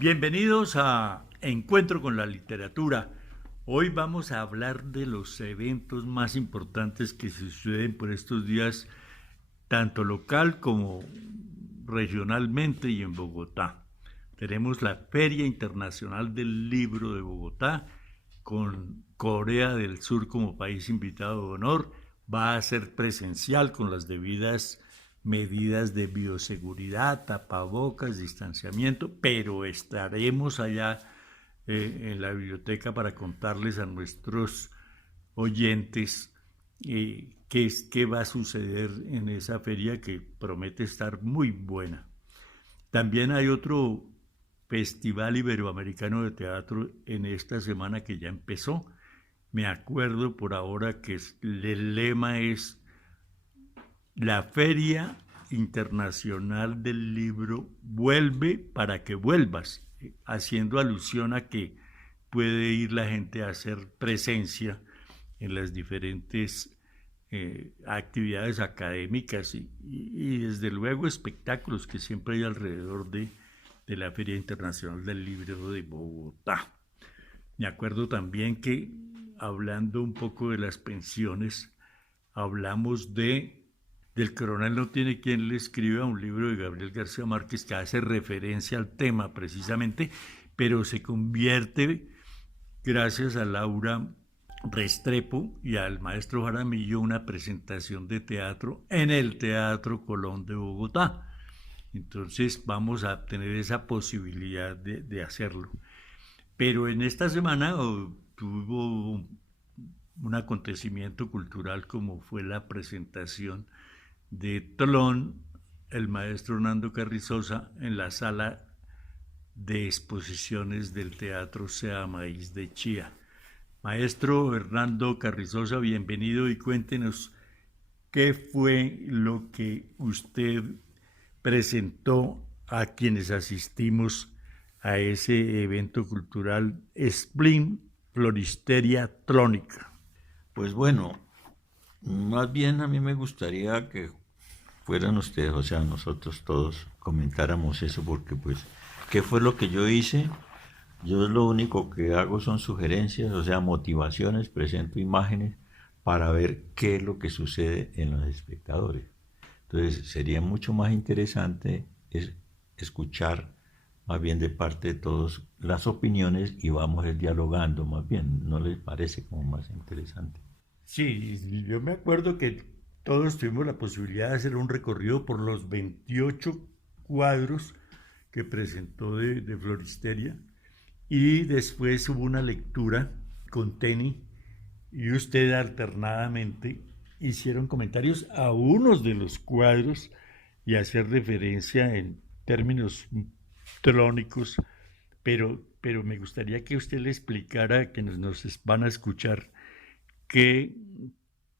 Bienvenidos a Encuentro con la Literatura. Hoy vamos a hablar de los eventos más importantes que suceden por estos días, tanto local como regionalmente y en Bogotá. Tenemos la Feria Internacional del Libro de Bogotá, con Corea del Sur como país invitado de honor. Va a ser presencial con las debidas medidas de bioseguridad, tapabocas, distanciamiento, pero estaremos allá en la biblioteca para contarles a nuestros oyentes qué va a suceder en esa feria que promete estar muy buena. También hay otro Festival Iberoamericano de Teatro en esta semana que ya empezó. Me acuerdo por ahora que el lema es la Feria Internacional del Libro vuelve para que vuelvas, haciendo alusión a que puede ir la gente a hacer presencia en las diferentes actividades académicas y desde luego espectáculos que siempre hay alrededor de la Feria Internacional del Libro de Bogotá. Me acuerdo también que, hablando un poco de las pensiones, hablamos del Coronel no tiene quien le escriba, un libro de Gabriel García Márquez que hace referencia al tema precisamente, pero se convierte, gracias a Laura Restrepo y al maestro Jaramillo, una presentación de teatro en el Teatro Colón de Bogotá. Entonces vamos a tener esa posibilidad de hacerlo. Pero en esta semana tuvo un acontecimiento cultural como fue la presentación de Tolón, el maestro Hernando Carrizosa, en la sala de exposiciones del Teatro Sea Maíz de Chía. Maestro Hernando Carrizosa, bienvenido y cuéntenos qué fue lo que usted presentó a quienes asistimos a ese evento cultural Spleen Floristeria Trónica. Pues bueno, más bien a mí me gustaría que fueran ustedes, o sea, nosotros todos comentáramos eso, porque pues, ¿qué fue lo que yo hice? Yo lo único que hago son sugerencias, o sea, motivaciones, presento imágenes para ver qué es lo que sucede en los espectadores. Entonces, sería mucho más interesante escuchar más bien de parte de todos las opiniones y vamos a ir dialogando más bien, ¿no les parece como más interesante? Sí, yo me acuerdo que todos tuvimos la posibilidad de hacer un recorrido por los 28 cuadros que presentó de Floristeria y después hubo una lectura con Teni y usted alternadamente hicieron comentarios a unos de los cuadros y hacer referencia en términos trónicos, pero me gustaría que usted le explicara a quienes nos van a escuchar qué,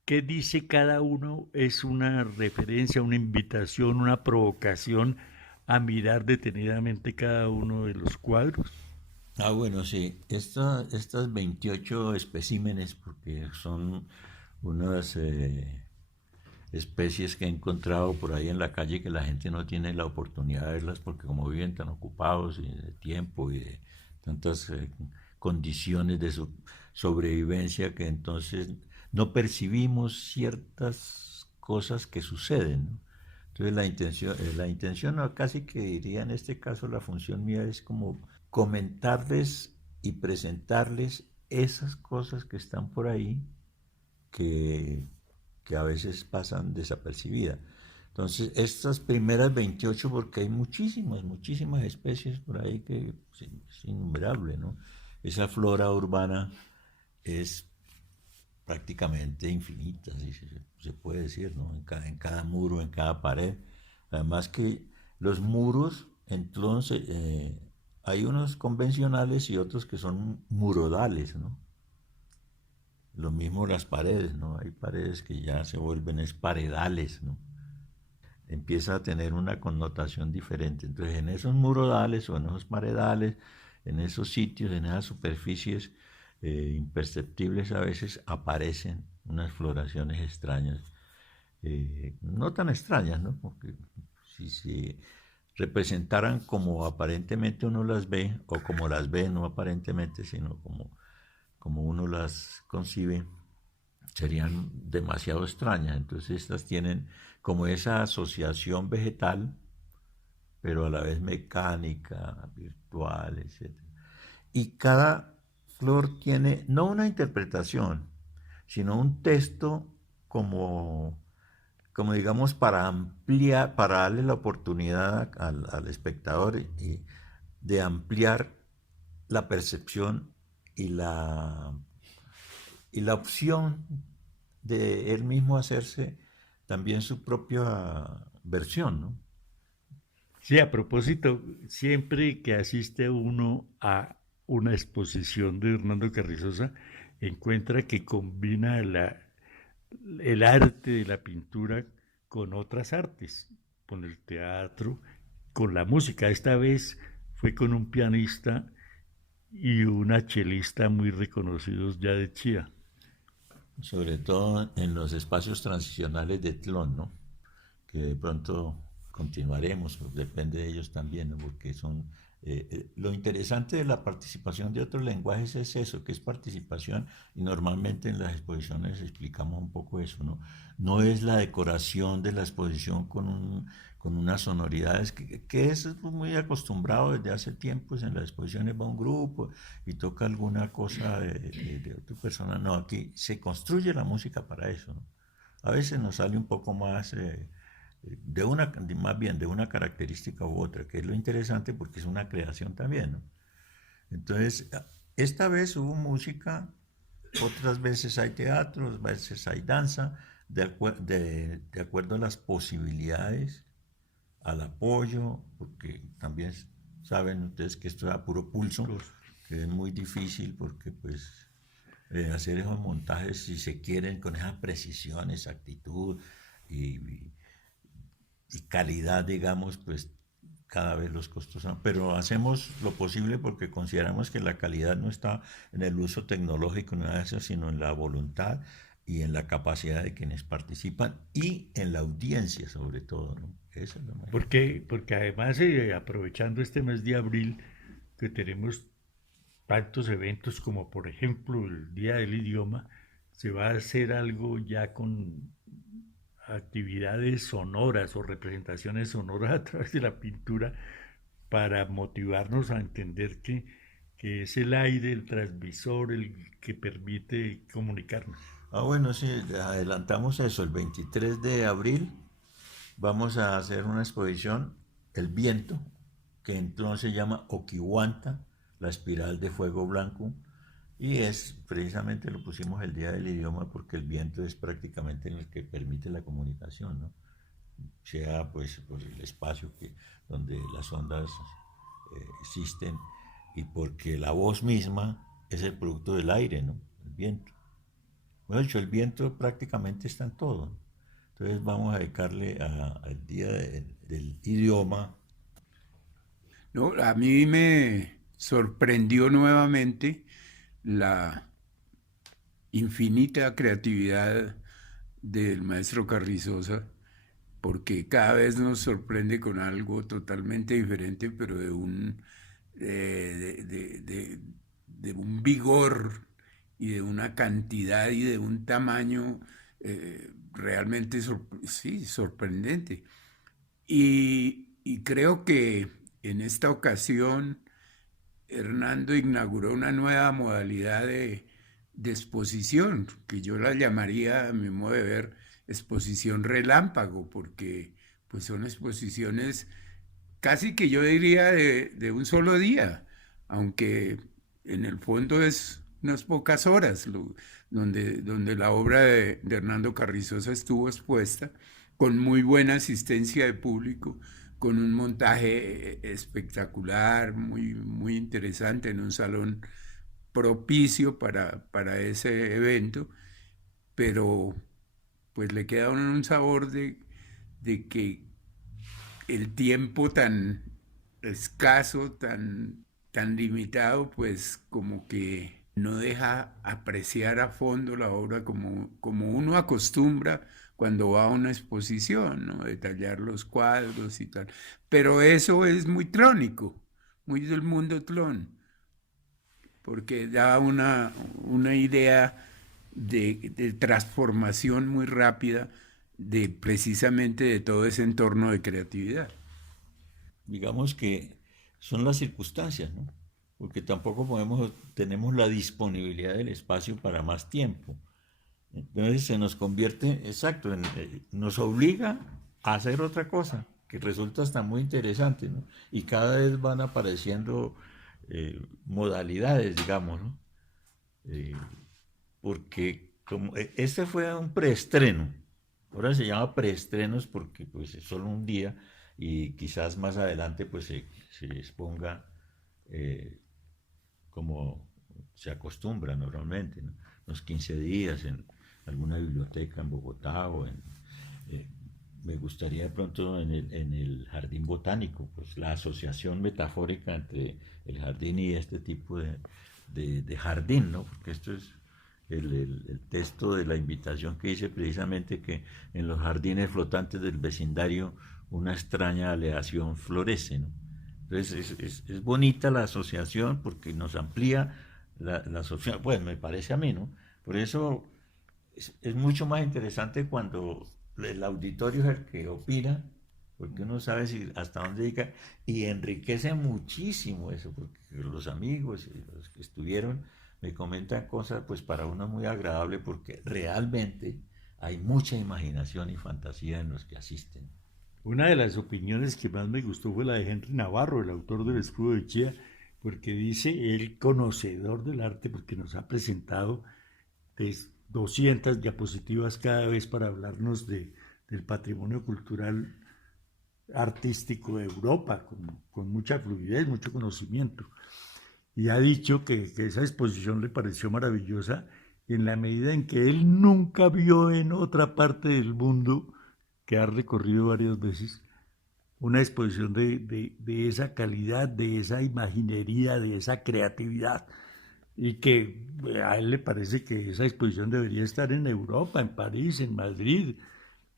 qué dice cada uno. ¿Es una referencia, una invitación, una provocación a mirar detenidamente cada uno de los cuadros? Bueno, sí, estas 28 especímenes, porque son unas especies que he encontrado por ahí en la calle que la gente no tiene la oportunidad de verlas porque como viven tan ocupados y de tiempo y de tantas condiciones de sobrevivencia que entonces no percibimos ciertas cosas que suceden, ¿no? Entonces la intención no, casi que diría en este caso la función mía es como comentarles y presentarles esas cosas que están por ahí que, que a veces pasan desapercibidas. Entonces, estas primeras 28, porque hay muchísimas, muchísimas especies por ahí que es innumerable, ¿no? Esa flora urbana es prácticamente infinita, si se puede decir, ¿no? En cada muro, en cada pared. Además que los muros, entonces, hay unos convencionales y otros que son murodales, ¿no? Lo mismo las paredes, ¿no? Hay paredes que ya se vuelven paredales, ¿no? Empieza a tener una connotación diferente. Entonces, en esos murodales o en esos paredales, en esos sitios, en esas superficies imperceptibles a veces aparecen unas floraciones extrañas, no tan extrañas, ¿no? Porque si se representaran como aparentemente uno las ve, o como las ve, no aparentemente, sino como uno las concibe, serían demasiado extrañas. Entonces estas tienen como esa asociación vegetal, pero a la vez mecánica, virtual, etc. Y cada flor tiene no una interpretación, sino un texto como, como digamos, para ampliar, para darle la oportunidad al espectador de ampliar la percepción y y la opción de él mismo hacerse también su propia versión, ¿no? Sí, a propósito, siempre que asiste uno a una exposición de Hernando Carrizosa, encuentra que combina el arte de la pintura con otras artes, con el teatro, con la música. Esta vez fue con un pianista y una chelista muy reconocidos ya de Chía. Sobre todo en los espacios transicionales de Tlón, ¿no? Que de pronto continuaremos, pues depende de ellos también, ¿no? Porque son... lo interesante de la participación de otros lenguajes es eso, que es participación, y normalmente en las exposiciones explicamos un poco eso, ¿no? No es la decoración de la exposición con unas sonoridades que es muy acostumbrado desde hace tiempos. En las exposiciones va un grupo y toca alguna cosa de otra persona. No, aquí se construye la música para eso, ¿no? A veces nos sale un poco más más bien de una característica u otra, que es lo interesante porque es una creación también, ¿no? Entonces, esta vez hubo música, otras veces hay teatro, otras veces hay danza, de acuerdo a las posibilidades, al apoyo, porque también saben ustedes que esto es a puro pulso, que es muy difícil porque pues hacer esos montajes, si se quieren, con esa precisión, exactitud y, y calidad, digamos, pues cada vez los costos son, pero hacemos lo posible porque consideramos que la calidad no está en el uso tecnológico, nada de eso, sino en la voluntad y en la capacidad de quienes participan y en la audiencia sobre todo, ¿no? Eso es lo más importante. Porque además, aprovechando este mes de abril, que tenemos tantos eventos como por ejemplo el Día del Idioma, se va a hacer algo ya con actividades sonoras o representaciones sonoras a través de la pintura para motivarnos a entender que es el aire, el transmisor, el que permite comunicarnos. Ah, bueno, sí, adelantamos eso. El 23 de abril vamos a hacer una exposición, El Viento, que entonces se llama Okiwanta, la espiral de fuego blanco. Y es precisamente lo pusimos el día del idioma porque el viento es prácticamente el que permite la comunicación, ¿no? Sea pues por el espacio donde las ondas existen y porque la voz misma es el producto del aire, ¿no? El viento. Bueno, de hecho, el viento prácticamente está en todo, ¿no? Entonces vamos a dedicarle al día del idioma. No, a mí me sorprendió nuevamente la infinita creatividad del maestro Carrizosa, porque cada vez nos sorprende con algo totalmente diferente, pero de un vigor y de una cantidad y de un tamaño realmente sí, sorprendente. Y creo que en esta ocasión Hernando inauguró una nueva modalidad de exposición, que yo la llamaría, a mi modo de ver, exposición relámpago, porque pues son exposiciones casi que yo diría de un solo día, aunque en el fondo es unas pocas horas donde la obra de Hernando Carrizosa estuvo expuesta, con muy buena asistencia de público, con un montaje espectacular, muy interesante, en un salón propicio para ese evento, pero pues le queda a uno un sabor de que el tiempo tan escaso, tan limitado, pues como que no deja apreciar a fondo la obra como uno acostumbra cuando va a una exposición, ¿no? Detallar los cuadros y tal. Pero eso es muy trónico, muy del mundo clon, porque da una idea de transformación muy rápida de precisamente de todo ese entorno de creatividad. Digamos que son las circunstancias, ¿no? Porque tampoco tenemos la disponibilidad del espacio para más tiempo. Entonces se nos convierte, exacto, nos obliga a hacer otra cosa, que resulta hasta muy interesante, ¿no? Y cada vez van apareciendo modalidades, digamos, ¿no? Eh, Porque este fue un preestreno, ahora se llama preestrenos porque pues es solo un día y quizás más adelante pues se exponga eh, como se acostumbra normalmente, ¿no? Unos 15 días en alguna biblioteca en Bogotá eh, me gustaría de pronto en el jardín botánico, pues la asociación metafórica entre el jardín y este tipo de jardín, ¿no? Porque esto es el texto de la invitación que dice precisamente que en los jardines flotantes del vecindario una extraña aleación florece, ¿no? Entonces es bonita la asociación porque nos amplía la asociación, pues me parece a mí, ¿no? Por eso es mucho más interesante cuando el auditorio es el que opina, porque uno sabe si hasta dónde llega y enriquece muchísimo eso, porque los amigos y los que estuvieron me comentan cosas pues para uno muy agradable porque realmente hay mucha imaginación y fantasía en los que asisten. Una de las opiniones que más me gustó fue la de Henry Navarro, el autor del Escudo de Chía, porque dice él conocedor del arte, porque nos ha presentado 200 diapositivas cada vez para hablarnos del patrimonio cultural artístico de Europa, con mucha fluidez, mucho conocimiento. Y ha dicho que esa exposición le pareció maravillosa en la medida en que él nunca vio en otra parte del mundo, que ha recorrido varias veces, una exposición de esa calidad, de esa imaginería, de esa creatividad, y que a él le parece que esa exposición debería estar en Europa, en París, en Madrid,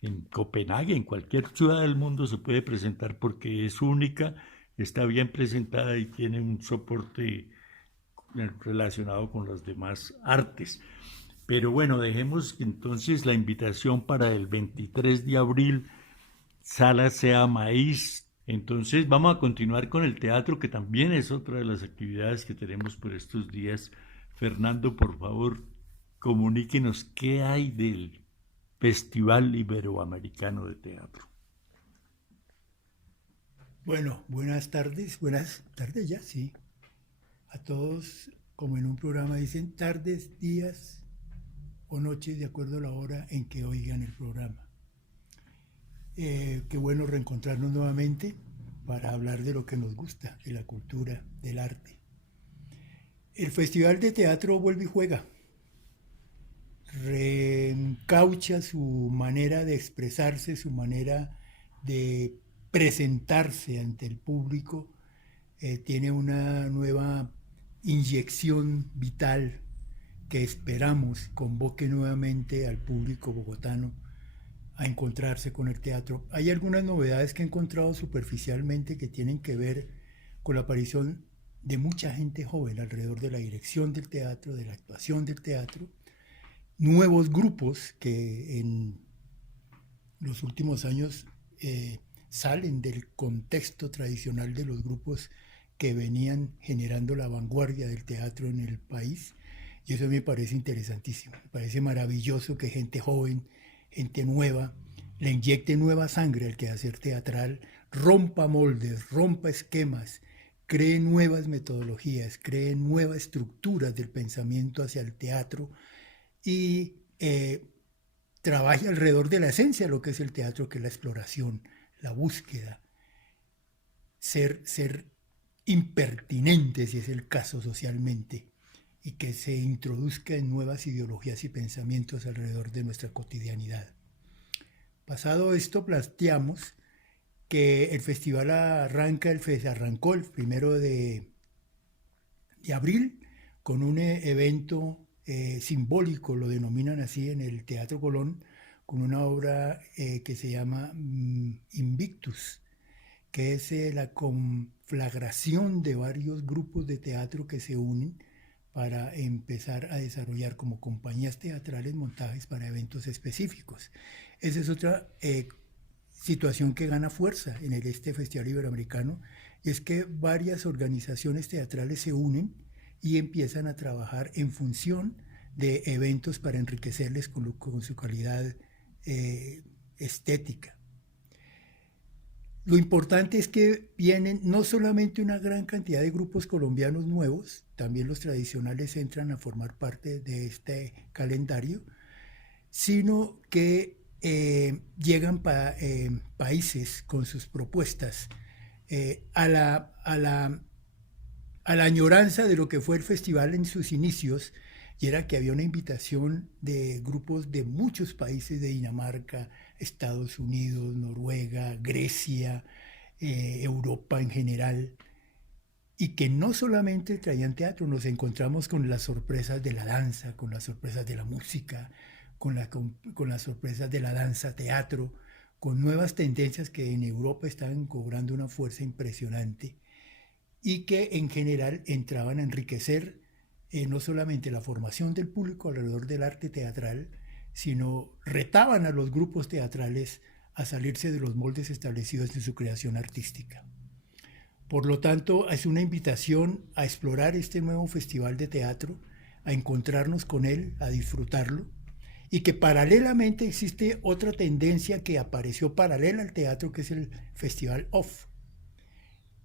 en Copenhague, en cualquier ciudad del mundo se puede presentar porque es única, está bien presentada y tiene un soporte relacionado con las demás artes. Pero bueno, dejemos entonces la invitación para el 23 de abril, Sala Sea Maíz. Entonces vamos a continuar con el teatro, que también es otra de las actividades que tenemos por estos días. Fernando, por favor, comuníquenos qué hay del Festival Iberoamericano de Teatro. Bueno, buenas tardes ya, sí. A todos, como en un programa dicen, tardes, días o noches, de acuerdo a la hora en que oigan el programa. Qué bueno reencontrarnos nuevamente para hablar de lo que nos gusta, de la cultura, del arte. El Festival de Teatro vuelve y juega. Reencaucha su manera de expresarse, su manera de presentarse ante el público, tiene una nueva inyección vital que esperamos convoque nuevamente al público bogotano a encontrarse con el teatro. Hay algunas novedades que he encontrado superficialmente que tienen que ver con la aparición de mucha gente joven alrededor de la dirección del teatro, de la actuación del teatro, nuevos grupos que en los últimos años salen del contexto tradicional de los grupos que venían generando la vanguardia del teatro en el país, y eso me parece interesantísimo. Me parece maravilloso que gente joven, gente nueva, le inyecte nueva sangre al quehacer teatral, rompa moldes, rompa esquemas, cree nuevas metodologías, cree nuevas estructuras del pensamiento hacia el teatro y trabaje alrededor de la esencia de lo que es el teatro, que es la exploración, la búsqueda, ser impertinente si es el caso socialmente, y que se introduzca en nuevas ideologías y pensamientos alrededor de nuestra cotidianidad. Pasado esto, planteamos que el festival arrancó el 1 de abril con un evento simbólico, lo denominan así en el Teatro Colón, con una obra que se llama Invictus, que es la conflagración de varios grupos de teatro que se unen para empezar a desarrollar como compañías teatrales montajes para eventos específicos. Esa es otra situación que gana fuerza en este Festival Iberoamericano, y es que varias organizaciones teatrales se unen y empiezan a trabajar en función de eventos para enriquecerles con su calidad estética. Lo importante es que vienen no solamente una gran cantidad de grupos colombianos nuevos, también los tradicionales entran a formar parte de este calendario, sino que llegan países con sus propuestas a la añoranza de lo que fue el festival en sus inicios, y era que había una invitación de grupos de muchos países, de Dinamarca, Estados Unidos, Noruega, Grecia, Europa en general, y que no solamente traían teatro, nos encontramos con las sorpresas de la danza, con las sorpresas de la música, con las sorpresas de la danza teatro, con nuevas tendencias que en Europa estaban cobrando una fuerza impresionante y que en general entraban a enriquecer no solamente la formación del público alrededor del arte teatral, sino retaban a los grupos teatrales a salirse de los moldes establecidos en su creación artística. Por lo tanto, es una invitación a explorar este nuevo festival de teatro, a encontrarnos con él, a disfrutarlo, y que paralelamente existe otra tendencia que apareció paralela al teatro, que es el Festival OFF.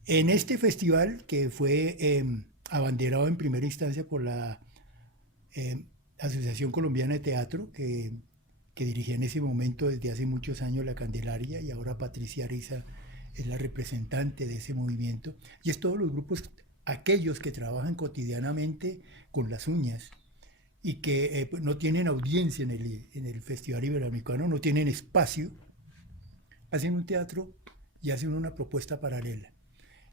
En este festival, que fue abanderado en primera instancia por la Asociación Colombiana de Teatro, que dirigía en ese momento desde hace muchos años la Candelaria, y ahora Patricia Ariza es la representante de ese movimiento, y es todos los grupos, aquellos que trabajan cotidianamente con las uñas y que no tienen audiencia en el Festival Iberoamericano, no tienen espacio, hacen un teatro y hacen una propuesta paralela.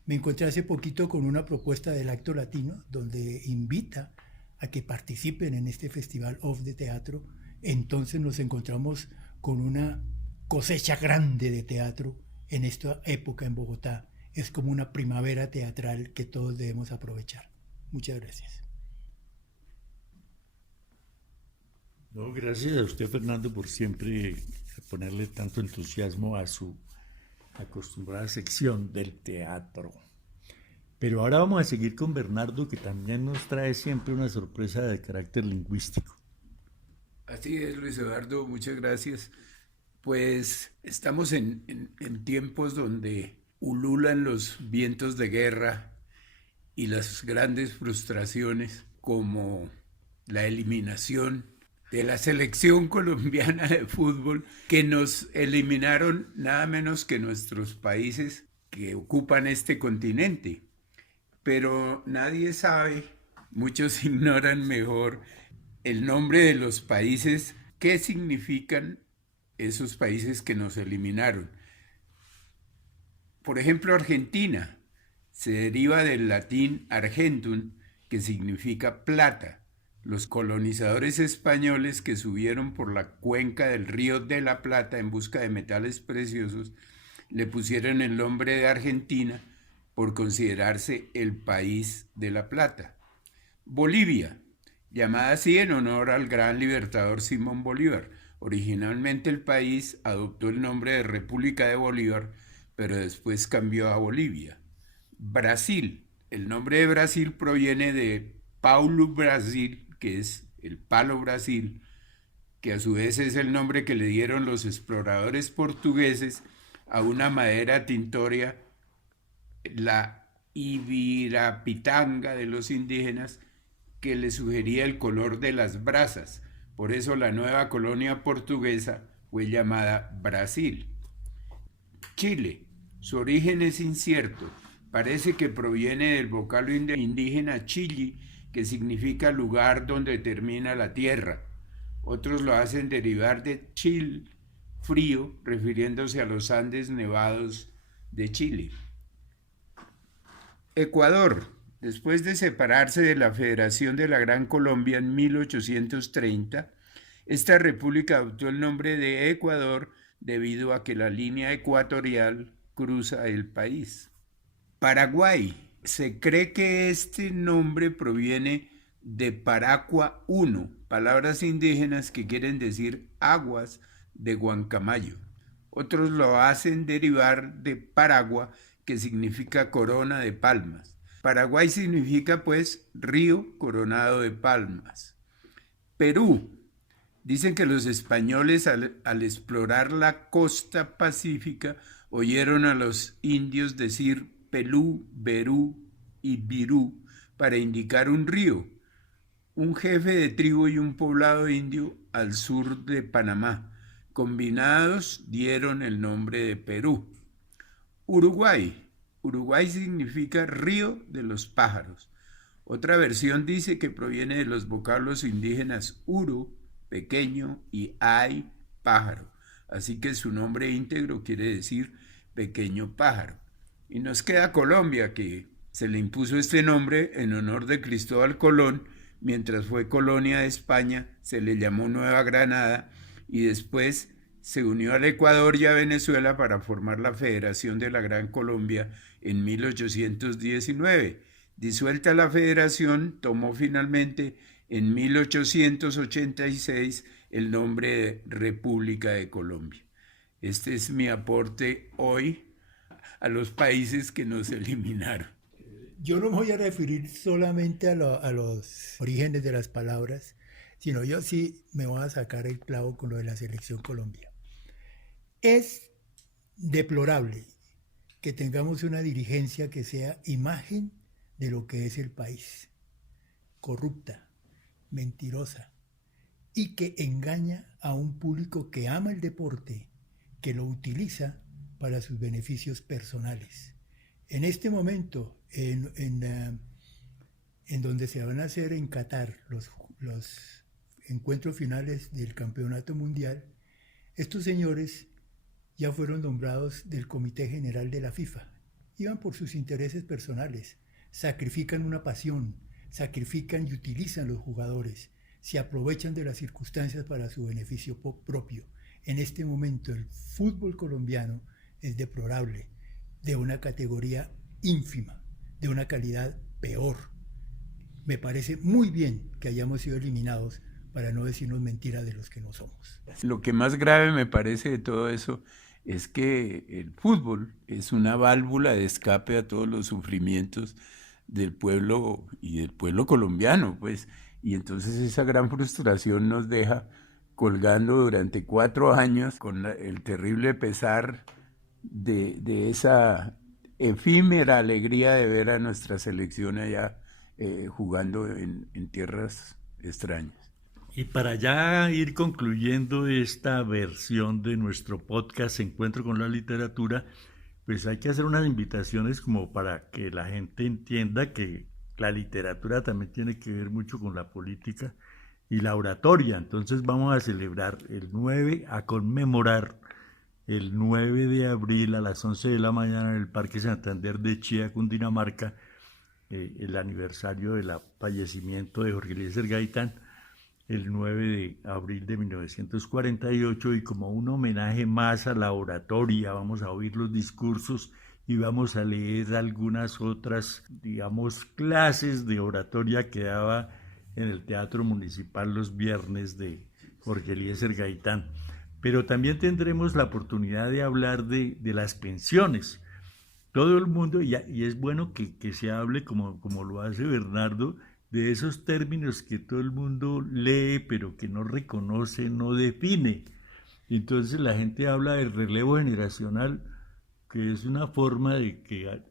Me encontré hace poquito con una propuesta del Acto Latino, donde invita a que participen en este Festival OFF de teatro. Entonces nos encontramos con una cosecha grande de teatro en esta época en Bogotá. Es como una primavera teatral que todos debemos aprovechar. Muchas gracias. No, gracias a usted, Fernando, por siempre ponerle tanto entusiasmo a su acostumbrada sección del teatro. Pero ahora vamos a seguir con Bernardo, que también nos trae siempre una sorpresa de carácter lingüístico. Así es, Luis Eduardo, muchas gracias. Pues estamos en tiempos donde ululan los vientos de guerra y las grandes frustraciones, como la eliminación de la selección colombiana de fútbol, que nos eliminaron nada menos que nuestros países que ocupan este continente. Pero nadie sabe, muchos ignoran mejor el nombre de los países, qué significan esos países que nos eliminaron. Por ejemplo, Argentina se deriva del latín argentum, que significa plata. Los colonizadores españoles que subieron por la cuenca del río de la Plata en busca de metales preciosos le pusieron el nombre de Argentina por considerarse el país de la plata. Bolivia, llamada así en honor al gran libertador Simón Bolívar. Originalmente el país adoptó el nombre de República de Bolívar, pero después cambió a Bolivia. Brasil, el nombre de Brasil proviene de Paulo Brasil, que es el palo Brasil, que a su vez es el nombre que le dieron los exploradores portugueses a una madera tintoria, la ibirapitanga de los indígenas, que le sugería el color de las brasas. Por eso la nueva colonia portuguesa fue llamada Brasil. Chile, su origen es incierto. Parece que proviene del vocablo indígena chilli, que significa lugar donde termina la tierra. Otros lo hacen derivar de chil, frío, refiriéndose a los Andes nevados de Chile. Ecuador, después de separarse de la Federación de la Gran Colombia en 1830, Esta república adoptó el nombre de Ecuador debido a que la línea ecuatorial cruza el país. Paraguay. Se cree que este nombre proviene de Paracua I, palabras indígenas que quieren decir aguas de Huancamayo. Otros lo hacen derivar de Paragua, que significa corona de palmas. Paraguay significa pues río coronado de palmas. Perú. Dicen que los españoles al explorar la costa pacífica oyeron a los indios decir Pelú, Berú y Virú para indicar un río, un jefe de tribu y un poblado indio al sur de Panamá. Combinados dieron el nombre de Perú. Uruguay. Uruguay significa río de los pájaros. Otra versión dice que proviene de los vocablos indígenas uru, pequeño, y ay, pájaro. Así que su nombre íntegro quiere decir pequeño pájaro. Y nos queda Colombia, que se le impuso este nombre en honor de Cristóbal Colón. Mientras fue colonia de España, se le llamó Nueva Granada y después se unió al Ecuador y a Venezuela para formar la Federación de la Gran Colombia en 1819. Disuelta la federación, tomó finalmente en 1886 el nombre de República de Colombia. Este es mi aporte hoy a los países que nos eliminaron. Yo no me voy a referir solamente a los orígenes de las palabras, sino yo sí me voy a sacar el clavo con lo de la selección Colombia. Es deplorable que tengamos una dirigencia que sea imagen de lo que es el país, corrupta, mentirosa, y que engaña a un público que ama el deporte, que lo utiliza para sus beneficios personales. En este momento, en donde se van a hacer en Qatar los encuentros finales del campeonato mundial, estos señores ya fueron nombrados del Comité General de la FIFA. Iban por sus intereses personales, sacrifican una pasión, sacrifican y utilizan los jugadores, se aprovechan de las circunstancias para su beneficio propio. En este momento el fútbol colombiano es deplorable, de una categoría ínfima, de una calidad peor. Me parece muy bien que hayamos sido eliminados para no decirnos mentiras de los que no somos. Lo que más grave me parece de todo eso es que el fútbol es una válvula de escape a todos los sufrimientos del pueblo y del pueblo colombiano, pues, y entonces esa gran frustración nos deja colgando durante 4 años con el terrible pesar de esa efímera alegría de ver a nuestra selección allá jugando en tierras extrañas. Y para ya ir concluyendo esta versión de nuestro podcast Encuentro con la Literatura, pues hay que hacer unas invitaciones como para que la gente entienda que la literatura también tiene que ver mucho con la política y la oratoria. Entonces vamos a celebrar a conmemorar el 9 de abril a las 11 de la mañana en el Parque Santander de Chía, Cundinamarca, el aniversario del fallecimiento de Jorge Eliezer Gaitán, el 9 de abril de 1948, y como un homenaje más a la oratoria, vamos a oír los discursos y vamos a leer algunas otras, digamos, clases de oratoria que daba en el Teatro Municipal los viernes de Jorge Eliezer Gaitán. Pero también tendremos la oportunidad de hablar de las pensiones. Todo el mundo, y es bueno que se hable, como lo hace Bernardo, de esos términos que todo el mundo lee, pero que no reconoce, no define. Entonces la gente habla del relevo generacional, que es una forma de que,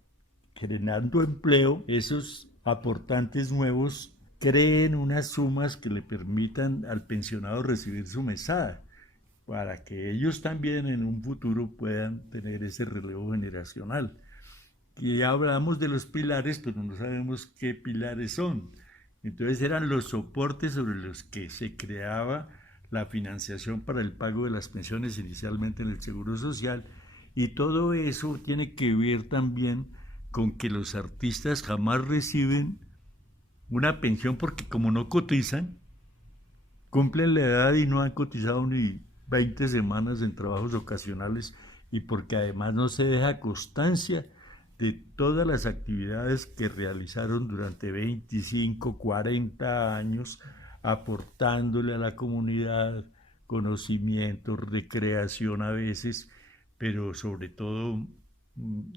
generando empleo, esos aportantes nuevos creen unas sumas que le permitan al pensionado recibir su mesada, para que ellos también en un futuro puedan tener ese relevo generacional. Y ya hablamos de los pilares, pero no sabemos qué pilares son. Entonces eran los soportes sobre los que se creaba la financiación para el pago de las pensiones inicialmente en el Seguro Social, y todo eso tiene que ver también con que los artistas jamás reciben una pensión porque como no cotizan, cumplen la edad y no han cotizado ni 20 semanas en trabajos ocasionales y porque además no se deja constancia de todas las actividades que realizaron durante 25, 40 años, aportándole a la comunidad conocimiento, recreación a veces, pero sobre todo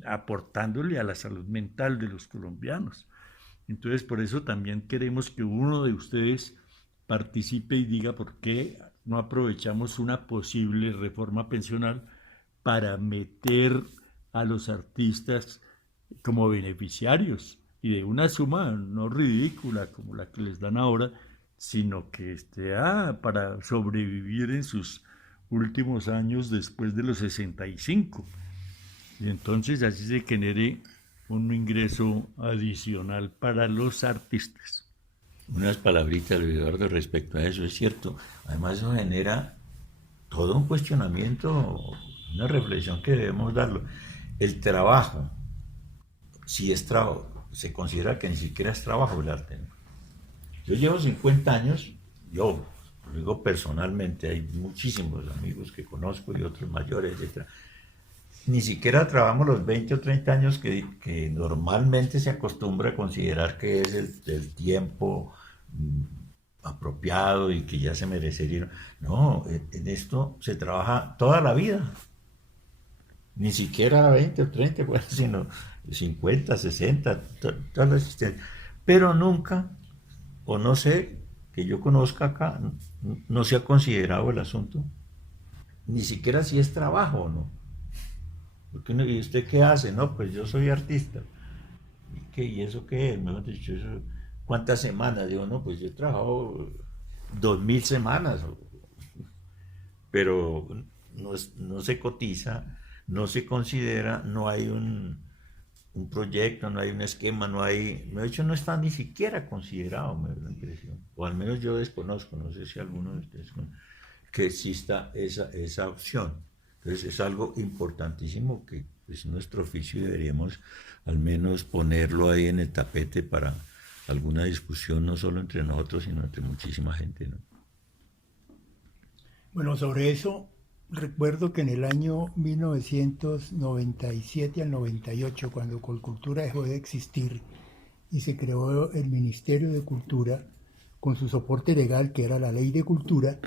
aportándole a la salud mental de los colombianos. Entonces, por eso también queremos que uno de ustedes participe y diga por qué no aprovechamos una posible reforma pensional para meter a los artistas como beneficiarios y de una suma no ridícula como la que les dan ahora, sino que esté para sobrevivir en sus últimos años después de los 65. Y entonces así se genere un ingreso adicional para los artistas. Unas palabritas, Luis Eduardo, respecto a eso, es cierto. Además, eso genera todo un cuestionamiento, una reflexión que debemos darlo. El trabajo, si es trabajo, se considera que ni siquiera es trabajo el arte, ¿no? Yo llevo 50 años, yo lo digo personalmente, hay muchísimos amigos que conozco y otros mayores, etc. Ni siquiera trabajamos los 20 o 30 años que normalmente se acostumbra a considerar que es el tiempo apropiado y que ya se merecería. No, en esto se trabaja toda la vida. Ni siquiera 20 o 30, pues, sino 50, 60, toda la existencia. Pero nunca, o no sé, que yo conozca acá, no se ha considerado el asunto. Ni siquiera si es trabajo o no. Porque uno, ¿y usted qué hace? No, pues yo soy artista. ¿Y qué? ¿Y eso qué es? Mejor dicho, eso, ¿cuántas semanas? Digo, no, pues yo he trabajado 2000 semanas. Pero no se cotiza, no se considera, no hay un proyecto, no hay un esquema, de hecho no está ni siquiera considerado, me da la impresión, o al menos yo desconozco, no sé si alguno de ustedes que exista esa opción. Entonces es algo importantísimo que es nuestro oficio y deberíamos al menos ponerlo ahí en el tapete para alguna discusión, no solo entre nosotros, sino entre muchísima gente, ¿no? Bueno, sobre eso, recuerdo que en el año 1997 al 98, cuando Colcultura dejó de existir y se creó el Ministerio de Cultura, con su soporte legal, que era la Ley de Cultura,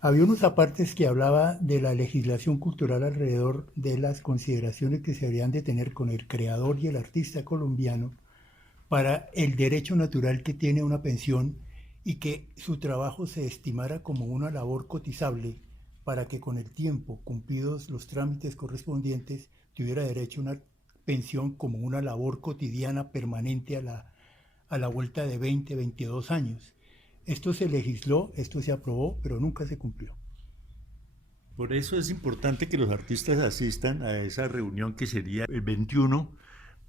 había unos apartes que hablaba de la legislación cultural alrededor de las consideraciones que se habrían de tener con el creador y el artista colombiano para el derecho natural que tiene una pensión y que su trabajo se estimara como una labor cotizable para que con el tiempo, cumplidos los trámites correspondientes, tuviera derecho a una pensión como una labor cotidiana permanente a la vuelta de 20, 22 años. Esto se legisló, esto se aprobó, pero nunca se cumplió. Por eso es importante que los artistas asistan a esa reunión que sería el 21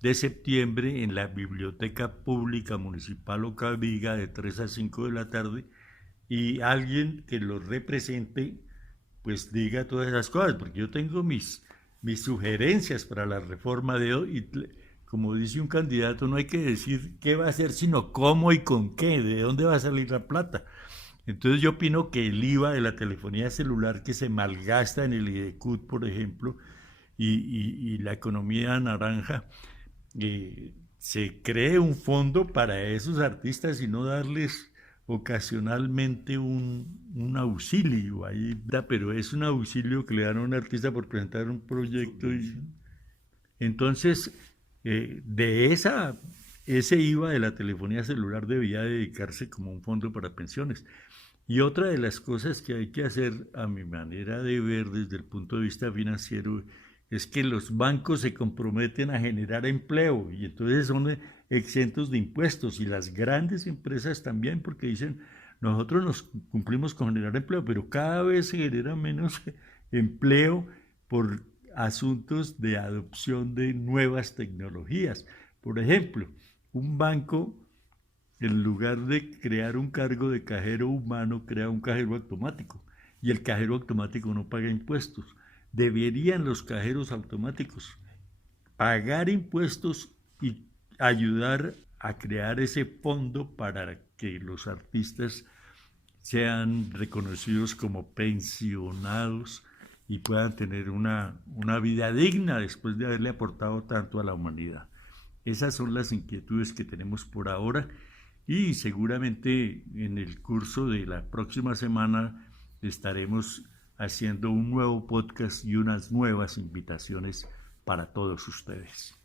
de septiembre en la Biblioteca Pública Municipal Ocaviga de 3 a 5 de la tarde y alguien que los represente pues diga todas esas cosas, porque yo tengo mis sugerencias para la reforma de hoy y como dice un candidato, no hay que decir qué va a hacer, sino cómo y con qué, de dónde va a salir la plata. Entonces yo opino que el IVA de la telefonía celular que se malgasta en el IDECUT, por ejemplo, y la economía naranja, se cree un fondo para esos artistas y no darles ocasionalmente un auxilio ahí, pero es un auxilio que le dan a un artista por presentar un proyecto. Entonces, de ese IVA de la telefonía celular debía dedicarse como un fondo para pensiones. Y otra de las cosas que hay que hacer, a mi manera de ver desde el punto de vista financiero, es que los bancos se comprometen a generar empleo y entonces son exentos de impuestos y las grandes empresas también porque dicen, nosotros nos cumplimos con generar empleo, pero cada vez se genera menos empleo por asuntos de adopción de nuevas tecnologías. Por ejemplo, un banco, en lugar de crear un cargo de cajero humano, crea un cajero automático y el cajero automático no paga impuestos. Deberían los cajeros automáticos pagar impuestos y ayudar a crear ese fondo para que los artistas sean reconocidos como pensionados y puedan tener una vida digna después de haberle aportado tanto a la humanidad. Esas son las inquietudes que tenemos por ahora y seguramente en el curso de la próxima semana estaremos haciendo un nuevo podcast y unas nuevas invitaciones para todos ustedes.